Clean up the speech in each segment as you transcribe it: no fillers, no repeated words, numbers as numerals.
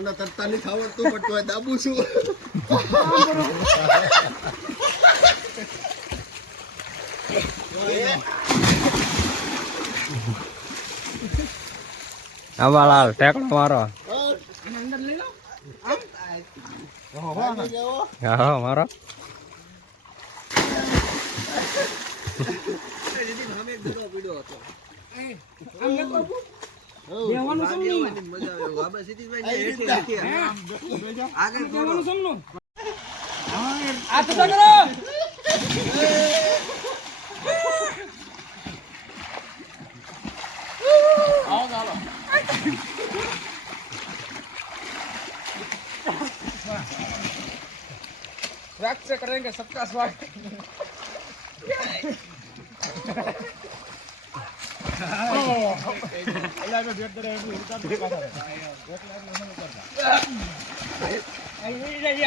મને તરતા નહીં આવડતું પણ તોય દાબુ છું. આવાલાલ ટેકડો મારો. હા મારો. से करेंगे सबका स्वागत.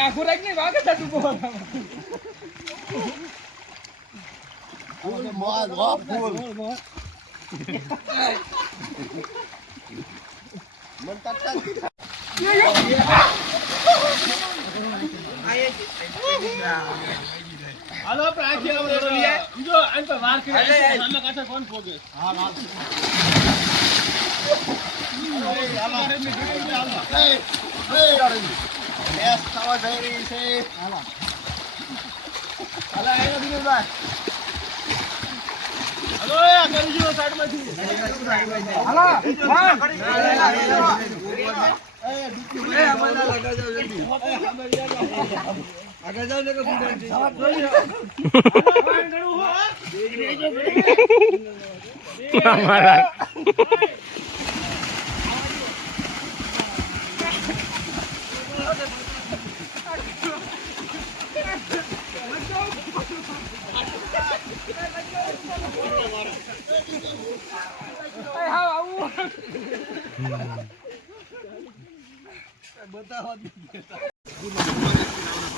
आखो रख नहीं भागे था तू बोल. મોજ વાહ ફૂલ મન તરતા हेलो प्राची आवरे लिए जो अन पे वार के सामने काठे कौन फोगे हां लाल એસ ખાવા જઈ રહી છે. हेलो आएगा दिनेश भाई हेलो या करજો साइड में थी हेलो ए अपना लगा जाओ जल्दी आगे जाओ लेके बुढ़ा जी हमारा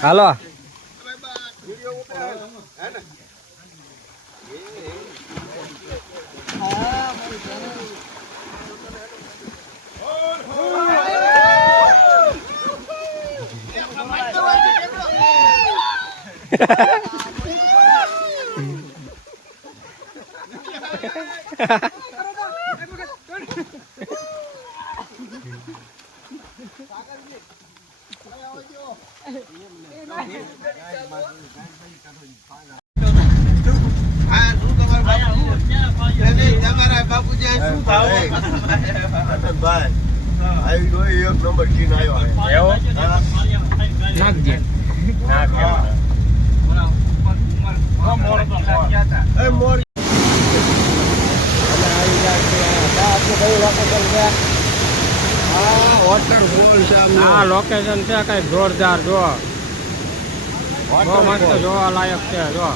હાલો લોકેશન છે કઈ જોરદાર જો બહુ મસ્ત જોવા લાયક છે જો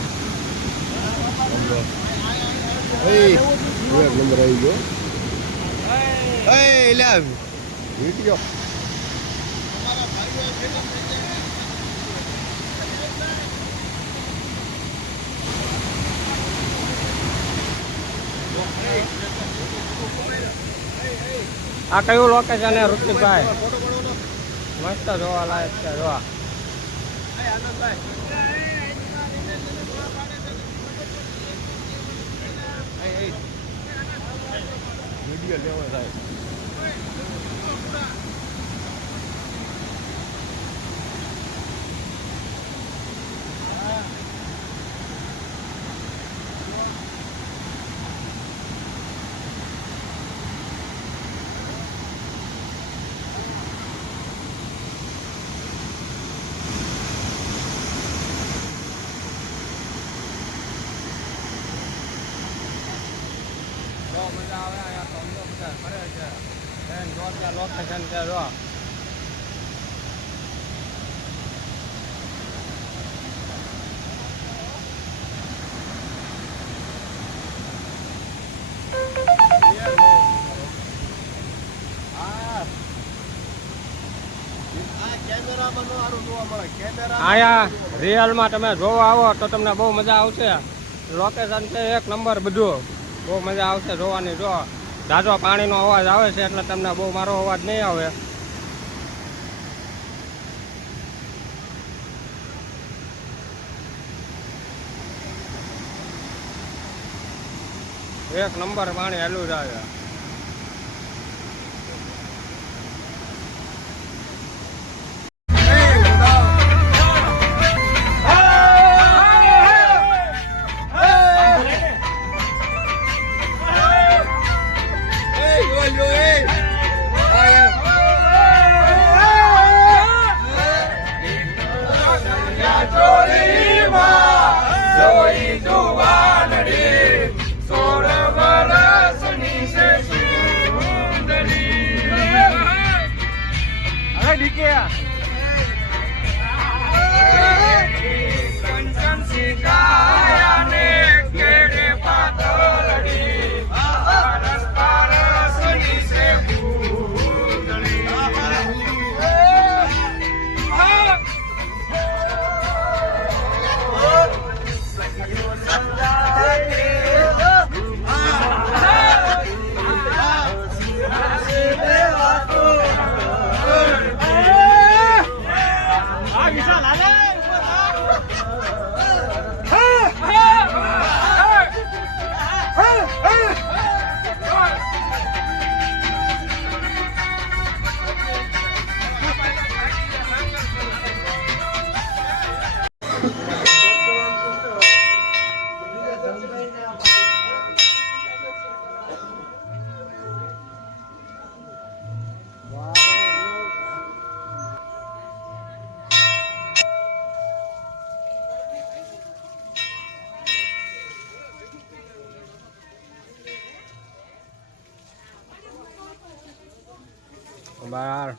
નંબર આવી ગયો. વિડીયો આ કયું લોકેશન છે ઋતિકભાઈ? મસ્ત જોવા લાયક છે જો વિડીયો લેવો થાય. મજા આવે અહીંયા ધંધો બધા કરે છે જોરદાર લોકેશન છે જો અહીંયા રિયલમાં તમે જોવા આવો તો તમને બહુ મજા આવશે. લોકેશન છે એક નંબર બધું બહુ મજા આવશે જોવાની. જો જાજો પાણીનો અવાજ આવે છે એટલે તમને બહુ મારો અવાજ નહીં આવે. એક નંબર પાણી હેલું જ આવે. બાર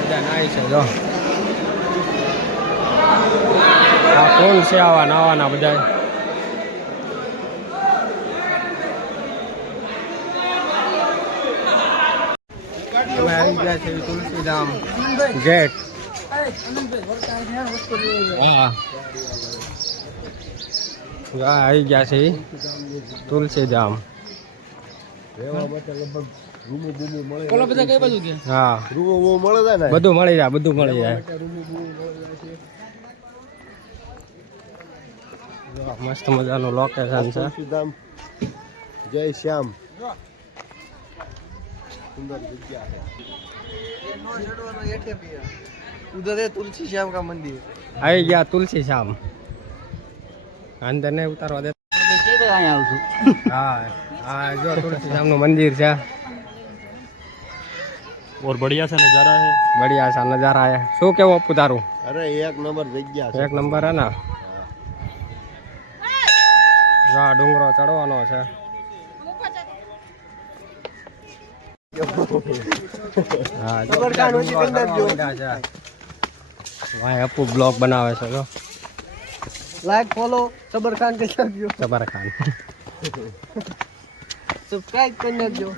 બધા નાય છે જો આ કોણ છે આવા નાવાના બધા આવી ગયા છે તુલસીધામ ગેટ. હા આવી ગયા છે તુલસીધામ. હા બધું મળી જાય, બધું મળી જાય. મસ્ત મજાનું લોકેશન છે. જય શ્યામ. सुंदर जगह है. उधर है तुलसी श्याम का मंदिर. आई गया तुलसी श्याम. अंदर नहीं उतारवा दे. हाँ हाँ जो तुलसी श्याम નું મંદિર છે. और बढ़िया सा नजारा है. बढ़िया सा नजारा है. શું કેવું અપુ તારું? અરે એક નંબર જગ્યા છે. એક નંબર હે ને. જા ડુંગરો ચડવાનો છે. ભાઈ અપુ બ્લોગ બનાવે છે જો. લાઈક ફોલો સબરખાન કરી નાખજો. સબરખાન સબસ્ક્રાઇબ કરી નાખજો.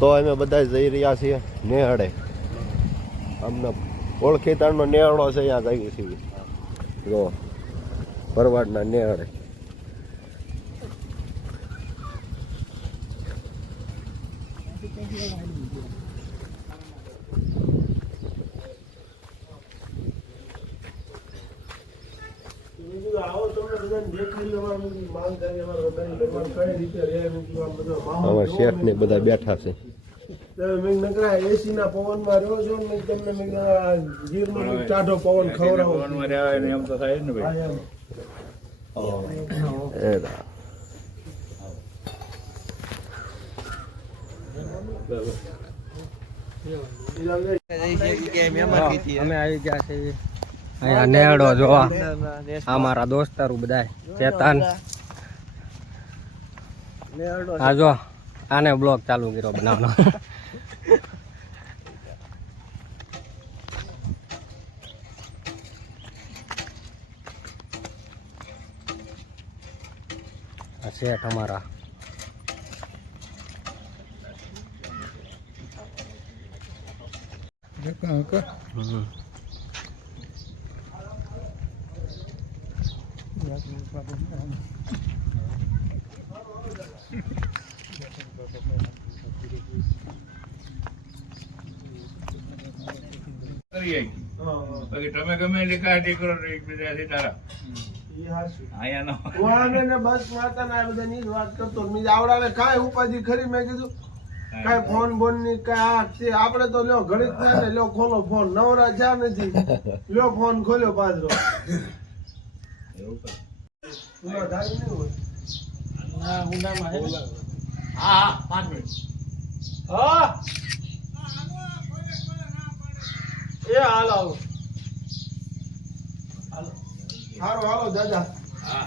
તો અમે બધા જઈ રહ્યા છીએ નેહડે. અમને ઓળખીતાનો નેહડો છે, અહીંયા જઈએ છીએ જો ભરવાડના નેહડે. શેઠ ને બધા બેઠા છે. એસી ના પવન માં રહ્યો છો ને તમને ગીર નો ટાઢો પવન ખવડાવો. એમ તો થાય ને ભાઈ. અમે આવી ગયા છે અહીંયા નેહડો જોવા. આ મારા દોસ્તારું બધા ચેતન. હા જો આને બ્લોગ ચાલુ કર્યો બનાવવાનો. શેઠ અમારા બાકી તમે ગમે એટલી કાઢી કરો તો એકબીજાથી તારા અહીંયા નો વાહને ને બસ માતા ના બધાની જ વાત કરતો મેં આવડાને કાંઈ ઉપાધિ ખરી મેં કીધું કાંઈ ફોન બોન ની કાંઈ આ તે આપણે તો લ્યો ઘડીક થાય ને લ્યો ખોલો ફોન નવરા જા નથી લ્યો ફોન ખોલ્યો પાછો એવું કર. ઊંડા થાય નહીં હોય હા ઊંડામાં છે ને? હા 5 મિનિટ હા એ હાલો હાલો હાલો હાલો દાદા હા